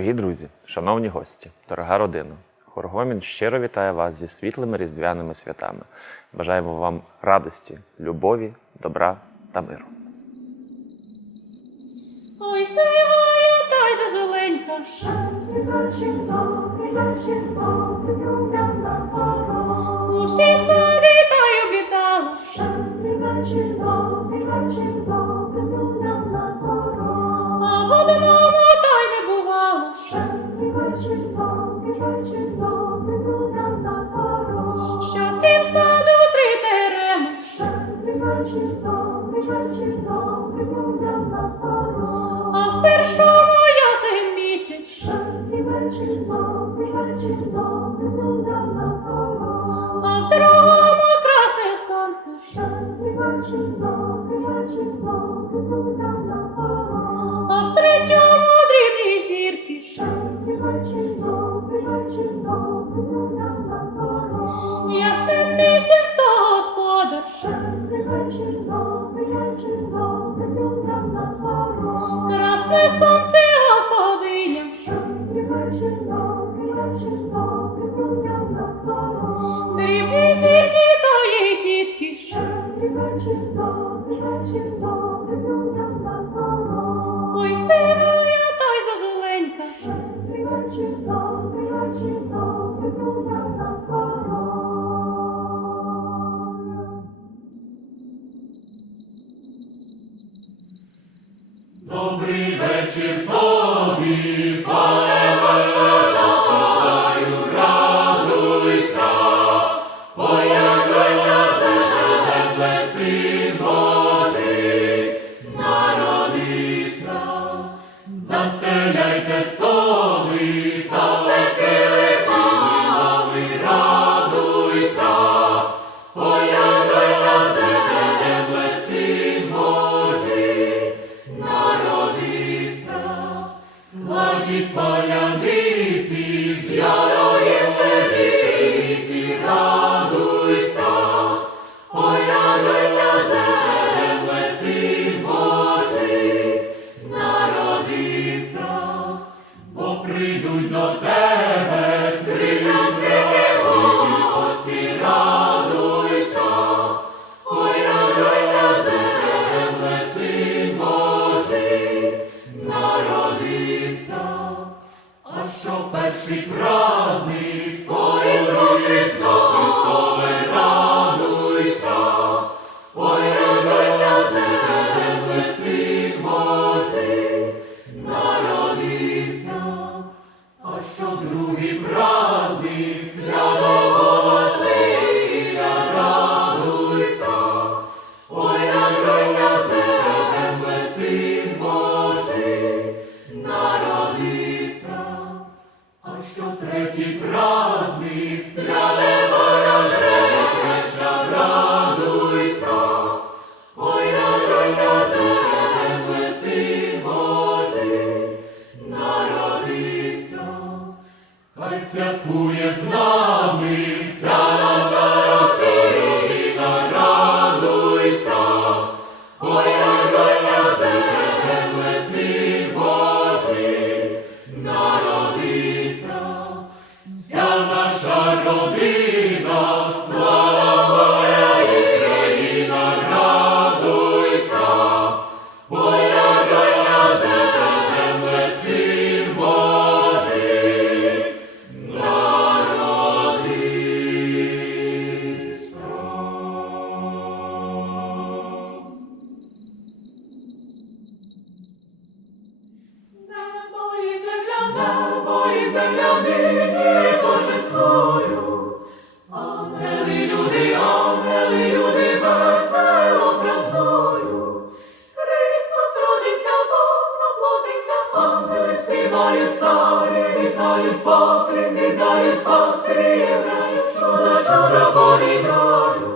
Дорогі друзі, шановні гості, дорога родина, Хоргомін щиро вітає вас зі світлими різдвяними святами. Бажаємо вам радості, любові, добра та миру. Ой, стригає, та й зазеленька. Добрий вечір, добрий вечір, добрим людям на скоро. У всій селі та Russian Вечір добрий, вечір добрий, людям на здоров'я. Ой, сирує той зозуленька. Щедрий вечір добрий, вечір i slow. славний.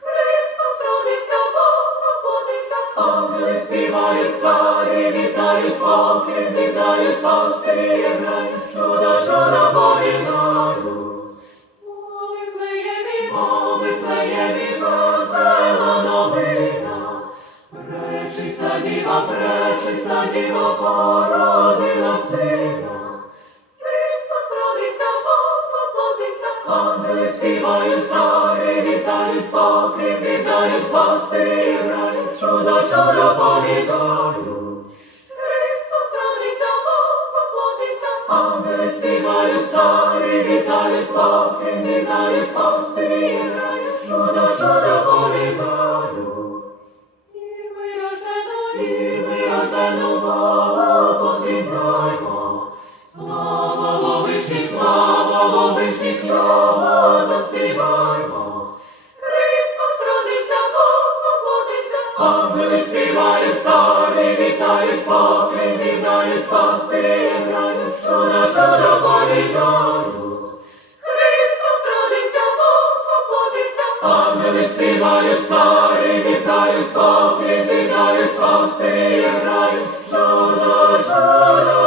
Христос родився, Бог поплодився, співають царі, вітають покрив, вітають пастирі, грають, чудо, чудо, Божий народ. Молитвеє мій, молитвеє новина. Пречиста діва, пречиста діва, породила сина. повідають. Христос родився, Бог поплатився, ангели співають царі, вітають, поки вітають постріли. Ангели співають, царі вітають, покліни дають, пастирі грають, шала, шала.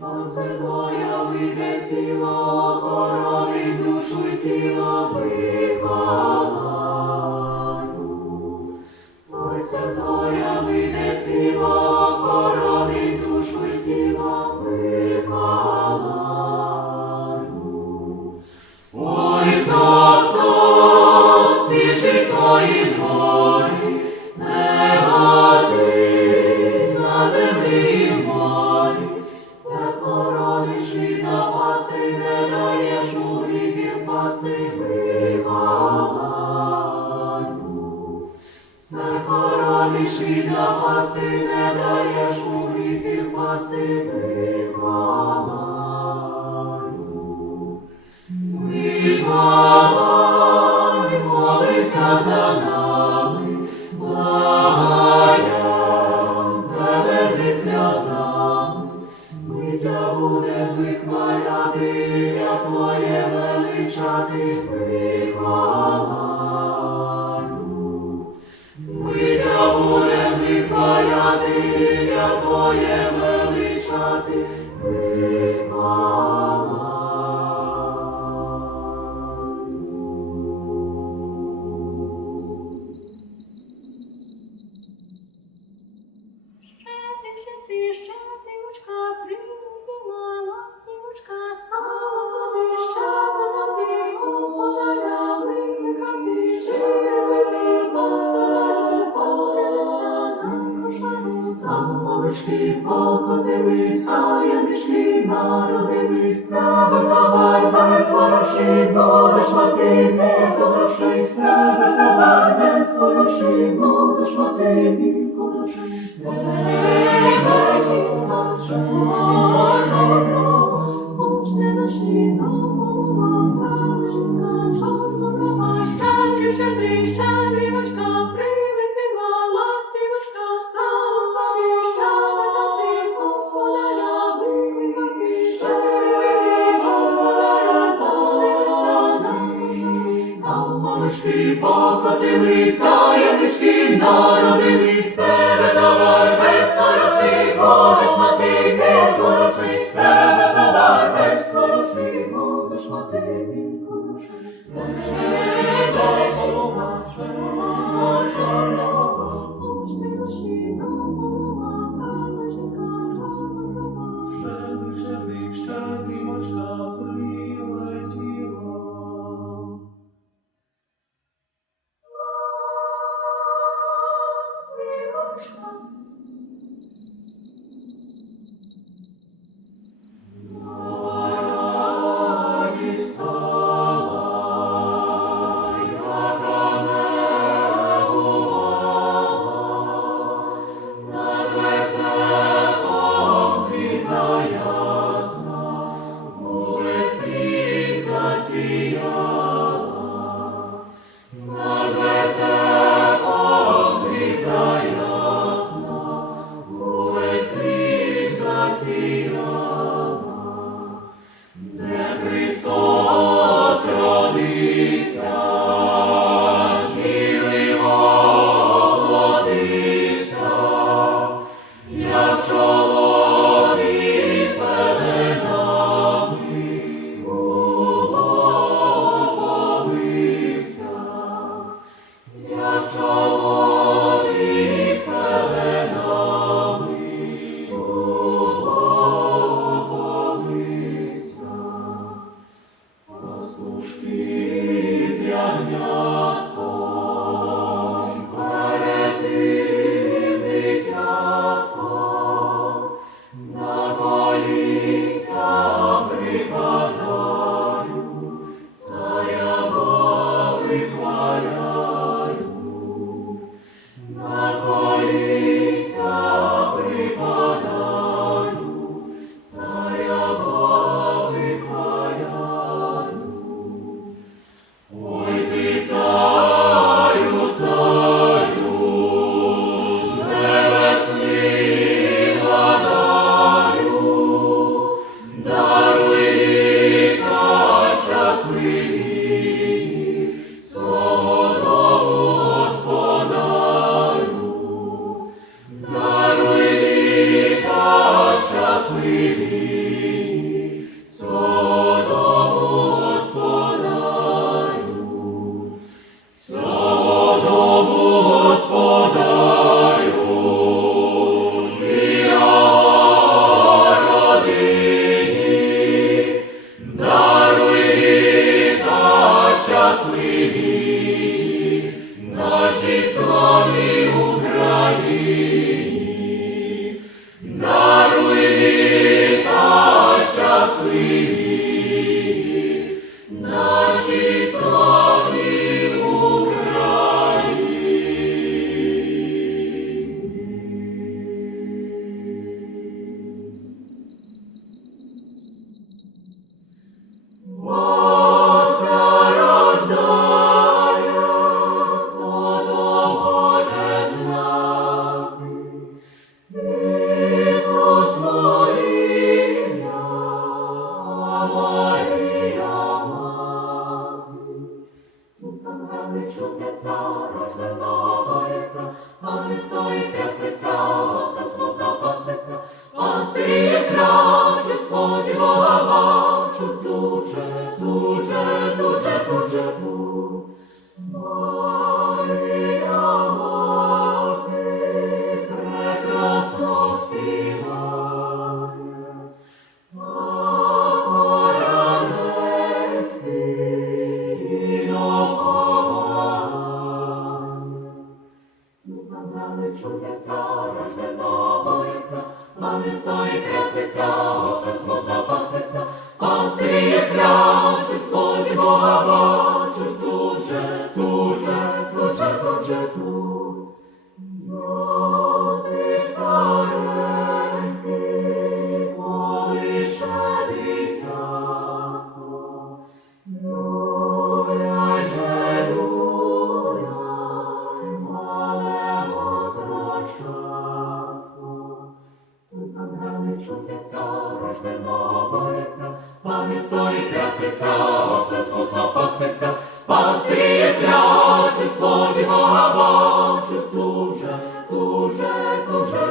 Сонце зоря вийде тіло, породить душу й тіло пихалаю. Ось зоря вийде ціло, породить разом, ми тя будем вихваляти, ім'я Твоє величати, Миколаю. Ми тя будем вихваляти, ім'я Твоє величати, Миколаю. Ісая пішли народились, тебе та без хороший, будеш мати, не хороший, тебе хабар без хороший, будеш мати, не хороший. Наші, Боже, мати не ворожи.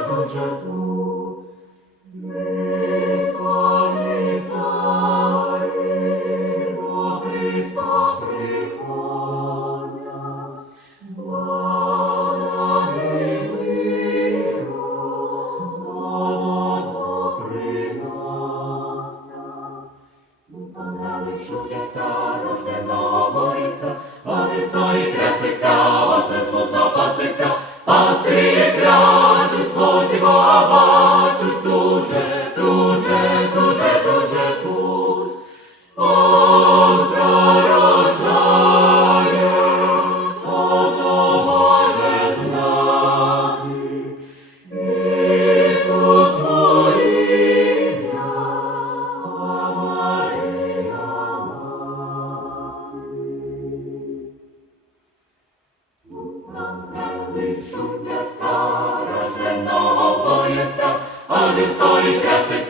Santo de величу дня рожденного бояться, а він стоїть краситься.